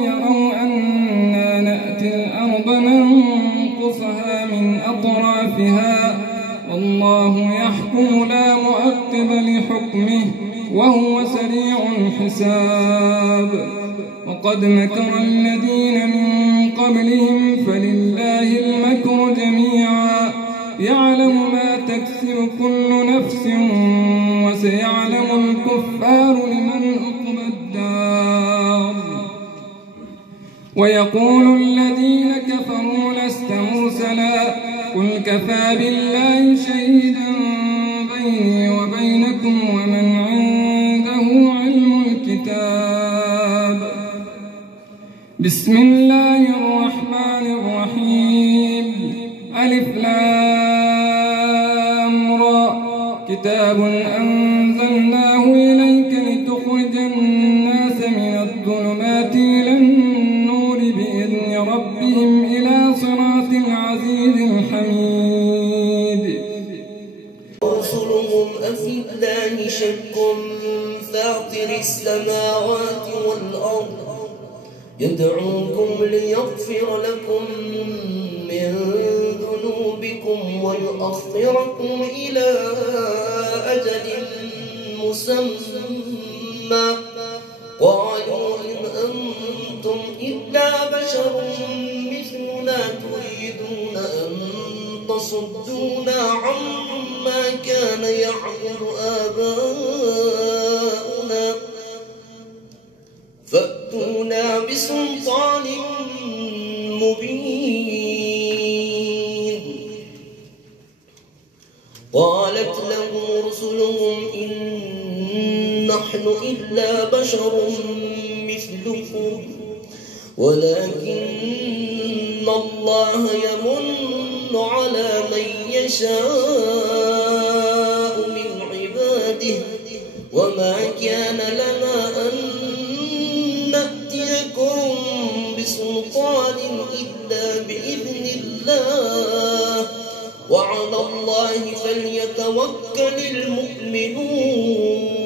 يروا أنا نأتي الأرض ننقصها من أطرافها والله يحكم لا مؤقب لحكمه وهو سريع الحساب. وقد مكر الذين من قبلهم فلله المكر جميعا يعلم ما تكسب كل نفس وسيعلم الكفار لمن عقبى الدار. ويقول الذين كفروا لست مرسلا قل كفى بالله شهيدا بيني وبينكم ومن عنده علم الكتاب. بسم الله الرحمن الرحيم ألف لام را كتاب أنزلناه إليك لتخرج الناس من الظلمات إلى النور بإذن ربهم إلى صراط العزيز الحميد. رسلهم أفي الله شك فاطر السماوات والأرض يدعوكم ليغفر لكم من ذنوبكم ويؤخركم إلى أجل مسمى قالوا إن أنتم إلا بشر مثلنا تريدون أن تصدونا عما كان يعبد آباؤنا فأتونا بسلطان مبين. قالت لهم رسلهم إن نحن إلا بشر مثلكم ولكن الله يمن على من يشاء من عباده وما كان لنا أن نأتيكم بسلطان إلا بإذن الله وعلى الله فليتوكل المؤمنون.